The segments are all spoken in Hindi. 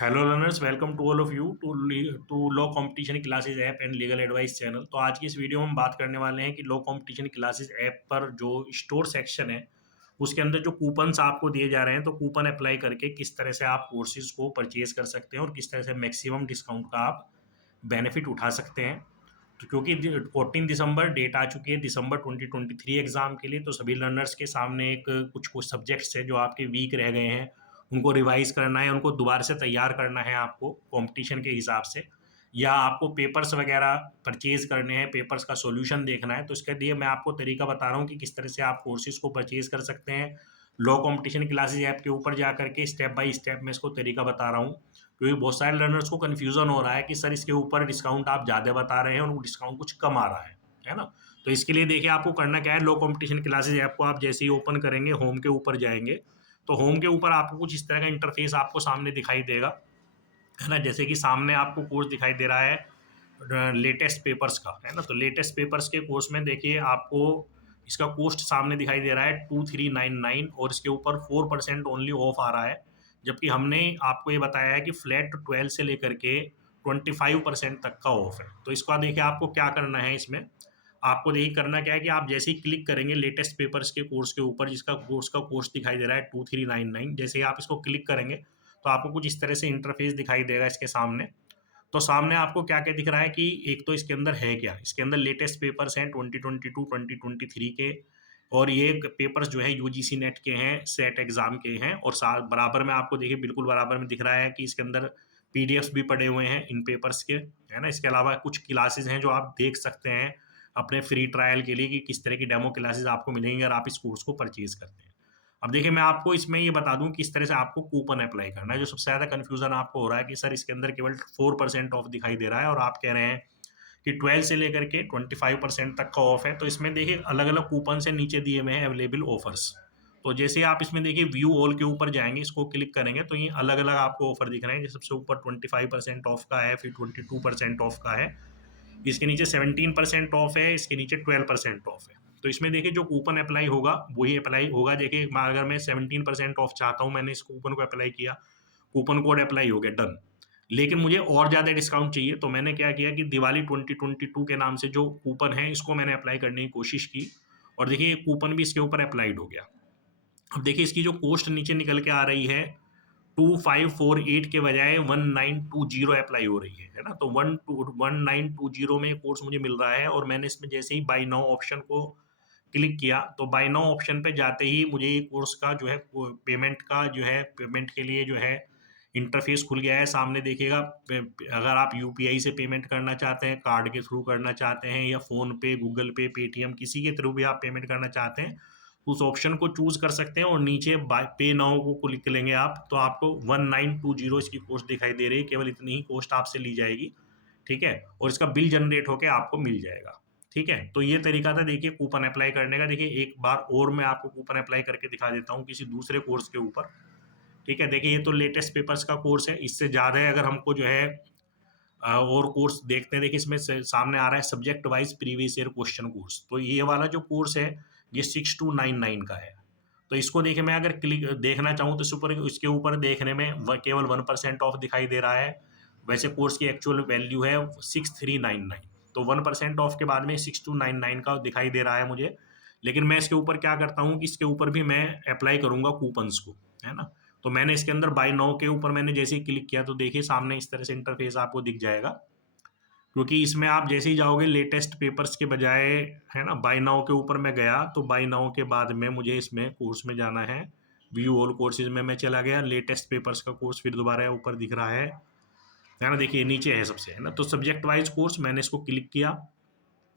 Hello learners, welcome to all of you to law competition classes app and legal advice channel. तो आज की इस वीडियो में हम बात करने वाले हैं कि लॉ कंपटीशन क्लासेस ऐप पर जो स्टोर सेक्शन है उसके अंदर जो कूपन्स आपको दिए जा रहे हैं, तो कूपन अप्लाई करके किस तरह से आप कोर्सेज को परचेज कर सकते हैं और किस तरह से मैक्सिमम डिस्काउंट का आप बेनिफिट उठा सकते हैं। तो क्योंकि 14 दिसंबर डेट आ चुकी है दिसंबर 2023 एग्जाम के लिए, तो सभी लर्नर्स के सामने एक कुछ कुछ सब्जेक्ट्स है जो आपके वीक रह गए हैं, उनको रिवाइज करना है, उनको दोबारा से तैयार करना है आपको कंपटीशन के हिसाब से, या आपको पेपर्स वगैरह परचेज करने हैं, पेपर्स का सॉल्यूशन देखना है। तो इसके लिए मैं आपको तरीका बता रहा हूँ कि किस तरह से आप कोर्सेज को परचेज कर सकते हैं। लॉ कंपटीशन क्लासेज ऐप के ऊपर जा करके स्टेप बाय स्टेप मैं इसको तरीका बता रहा हूँ, क्योंकि बहुत सारे लर्नर्स को कन्फ्यूजन हो रहा है कि सर इसके ऊपर डिस्काउंट आप ज़्यादा बता रहे हैं और डिस्काउंट कुछ कम आ रहा है ना। तो इसके लिए देखिए आपको करना क्या है, लो कंपटीशन क्लासेज ऐप को आप जैसे ही ओपन करेंगे होम के ऊपर जाएंगे, तो होम के ऊपर आपको कुछ इस तरह का इंटरफेस आपको सामने दिखाई देगा, है ना। जैसे कि सामने आपको कोर्स दिखाई दे रहा है लेटेस्ट पेपर्स का, है ना। तो लेटेस्ट पेपर्स के कोर्स में देखिए आपको इसका कॉस्ट सामने दिखाई दे रहा है 2399, और इसके ऊपर 4% ओनली ऑफ आ रहा है। जबकि हमने आपको ये बताया है कि फ्लैट 12 से लेकर के 25% तक का ऑफ है। तो इसका देखिए आपको क्या करना है, इसमें आपको यही करना क्या है कि आप जैसे ही क्लिक करेंगे लेटेस्ट पेपर्स के कोर्स के ऊपर, जिसका कोर्स का कॉस्ट दिखाई दे रहा है 2399, जैसे ही आप इसको क्लिक करेंगे तो आपको कुछ इस तरह से इंटरफेस दिखाई देगा इसके सामने। तो सामने आपको क्या क्या दिख रहा है कि एक तो इसके अंदर है क्या, इसके अंदर लेटेस्ट पेपर्स हैं 2022 2023 के, और ये पेपर्स जो है यूजीसी नेट के हैं, सेट एग्जाम के हैं, और साथ बराबर में आपको देखिए बिल्कुल बराबर में दिख रहा है कि इसके अंदर पीडीएफ्स भी पड़े हुए हैं इन पेपर्स के, है ना। इसके अलावा कुछ क्लासेस हैं जो आप देख सकते हैं अपने फ्री ट्रायल के लिए कि किस तरह की डेमो क्लासेस आपको मिलेंगी अगर आप इस कोर्स को परचेज करते हैं। अब देखिए मैं आपको इसमें ये बता दूं किस तरह से आपको कूपन अप्लाई करना है। जो सबसे ज़्यादा कन्फ्यूजन आपको हो रहा है कि सर इसके अंदर केवल 4% ऑफ दिखाई दे रहा है और आप कह रहे हैं कि 12 से लेकर के 25% तक का ऑफ है। तो इसमें देखिए अलग अलग कूपन से नीचे दिए हुए हैं अवेलेबल ऑफर्स। तो जैसे आप इसमें देखिए व्यू ऑल के ऊपर जाएंगे, इसको क्लिक करेंगे तो ये अलग अलग आपको ऑफर दिख रहे हैं। सबसे ऊपर 25% ऑफ का है, फिर 22% ऑफ का है, इसके नीचे 17% ऑफ है, इसके नीचे 12% ऑफ है। तो इसमें देखिए जो कूपन अप्लाई होगा वही अप्लाई होगा। देखिए अगर मैं 17% ऑफ चाहता हूँ, मैंने इस कूपन को अप्लाई किया, कूपन कोड अप्लाई हो गया, डन। लेकिन मुझे और ज़्यादा डिस्काउंट चाहिए, तो मैंने क्या किया कि दिवाली 2022 के नाम से जो कूपन है इसको मैंने अप्लाई करने की कोशिश की, और देखिए कूपन भी इसके ऊपर अप्लाइड हो गया। अब देखिए इसकी जो कॉस्ट नीचे निकल के आ रही है 2548 के बजाय 1920 अप्लाई हो रही है ना। तो 1920 में कोर्स मुझे मिल रहा है, और मैंने इसमें जैसे ही बाई नाउ ऑप्शन को क्लिक किया तो बाई नाउ ऑप्शन पे जाते ही मुझे ये कोर्स का जो है पेमेंट का जो है, पेमेंट के लिए जो है इंटरफेस खुल गया है। सामने देखिएगा अगर आप यूपीआई से पेमेंट करना चाहते हैं, कार्ड के थ्रू करना चाहते हैं, या फ़ोन पे, गूगल पे, पेटीएम, किसी के थ्रू भी आप पेमेंट करना चाहते हैं, उस ऑप्शन को चूज कर सकते हैं। और नीचे बाय पे नाउ को क्लिक करेंगे आप तो आपको 1920 इसकी कॉस्ट दिखाई दे रही है, केवल इतनी ही कॉस्ट आपसे ली जाएगी, ठीक है। और इसका बिल जनरेट होकर आपको मिल जाएगा, ठीक है। तो ये तरीका था देखिए कूपन अप्लाई करने का। देखिए एक बार और मैं आपको कूपन अप्लाई करके दिखा देता हूँ किसी दूसरे कोर्स के ऊपर, ठीक है। देखिए ये तो लेटेस्ट पेपर्स का कोर्स है, इससे ज़्यादा है अगर हमको जो है और कोर्स देखते हैं। देखिए इसमें सामने आ रहा है subject wise previous year question course. तो ये वाला जो कोर्स है ये 6299 का है। तो इसको देखिए मैं अगर क्लिक देखना चाहूँ तो इसके ऊपर देखने में केवल 1% ऑफ दिखाई दे रहा है। वैसे कोर्स की एक्चुअल वैल्यू है 6399। तो 1% ऑफ के बाद में 6299 का दिखाई दे रहा है मुझे। लेकिन मैं इसके ऊपर क्या करता हूँ कि इसके ऊपर भी मैं अप्लाई करूँगा कूपन्स को, है ना। तो मैंने इसके अंदर बाय नाउ के ऊपर मैंने जैसे ही क्लिक किया तो देखिए सामने इस तरह से इंटरफेस आपको दिख जाएगा। क्योंकि इसमें आप जैसे ही जाओगे लेटेस्ट पेपर्स के बजाय, है ना, बाय नाउ के ऊपर मैं गया तो बाय नाउ के बाद में मुझे इसमें कोर्स में जाना है, व्यू ऑल कोर्सेज में मैं चला गया, लेटेस्ट पेपर्स का कोर्स फिर दोबारा ऊपर दिख रहा है ना। देखिए नीचे है सबसे, है ना। तो सब्जेक्ट वाइज कोर्स मैंने इसको क्लिक किया,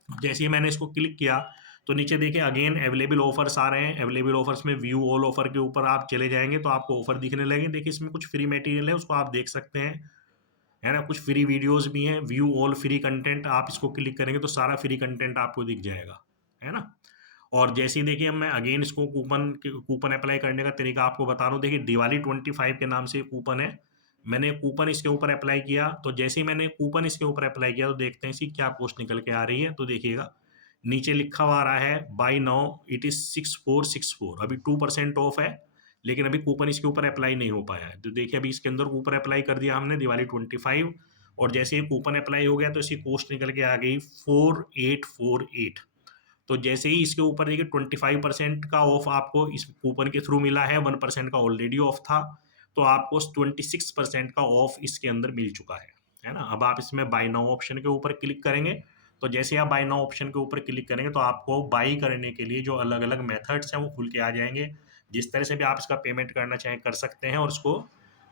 जैसे ही मैंने इसको क्लिक किया तो नीचे देखिए अगेन अवेलेबल ऑफर्स आ रहे हैं। अवेलेबल ऑफर्स में व्यू ऑल ऑफर के ऊपर आप चले जाएंगे तो आपको ऑफर दिखने लगेंगे। देखिए इसमें कुछ फ्री मटेरियल है, उसको आप देख सकते हैं, है ना। कुछ फ्री वीडियोस भी हैं, व्यू ऑल फ्री कंटेंट, आप इसको क्लिक करेंगे तो सारा फ्री कंटेंट आपको दिख जाएगा, है ना। और जैसे ही देखिए मैं अगेन इसको कूपन अप्लाई करने का तरीका आपको बता रहा हूँ। देखिए दिवाली 25 के नाम से कूपन है, मैंने कूपन इसके ऊपर अप्लाई किया। तो जैसे ही मैंने कूपन इसके ऊपर अप्लाई किया तो देखते हैं इसकी क्या कॉस्ट निकल के आ रही है। तो देखिएगा नीचे लिखा हुआ आ रहा है बाई नाउ इट इज 6464, अभी 2% ऑफ है, लेकिन अभी कूपन इसके ऊपर अप्लाई नहीं हो पाया है। तो देखिए अभी इसके अंदर कूपन अप्लाई कर दिया हमने दिवाली 25, और जैसे ही कूपन अप्लाई हो गया तो इसकी कॉस्ट निकल के आ गई 4848। तो जैसे ही इसके ऊपर देखिए 25% का ऑफ आपको इस कूपन के थ्रू मिला है, 1% का ऑलरेडी ऑफ था, तो आपको 26% का ऑफ इसके अंदर मिल चुका है ना। अब आप इसमें बाय नाउ ऑप्शन के ऊपर क्लिक करेंगे, तो जैसे आप बाय नाउ ऑप्शन के ऊपर क्लिक करेंगे तो आपको बाई करने के लिए जो अलग अलग मेथड्स हैं वो खुल के आ जाएंगे। जिस तरह से भी आप इसका पेमेंट करना चाहें कर सकते हैं और उसको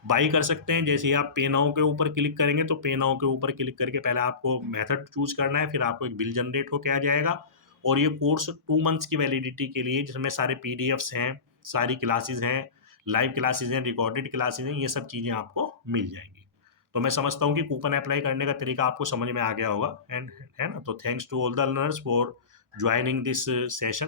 बाई कर सकते हैं। जैसे ही आप पे नाउ के ऊपर क्लिक करेंगे तो पे नाउ के ऊपर क्लिक करके पहले आपको मेथड चूज करना है, फिर आपको एक बिल जनरेट होके आ जाएगा। और ये कोर्स 2 मंथ्स की वैलिडिटी के लिए, जिसमें सारे पीडीएफ्स हैं, सारी क्लासेस हैं, लाइव क्लासेस हैं, रिकॉर्डेड क्लासेस हैं, ये सब चीज़ें आपको मिल जाएंगी। तो मैं समझता हूँ कि कूपन अप्लाई करने का तरीका आपको समझ में आ गया होगा, एंड है ना। तो thanks to all the learners for joining this session.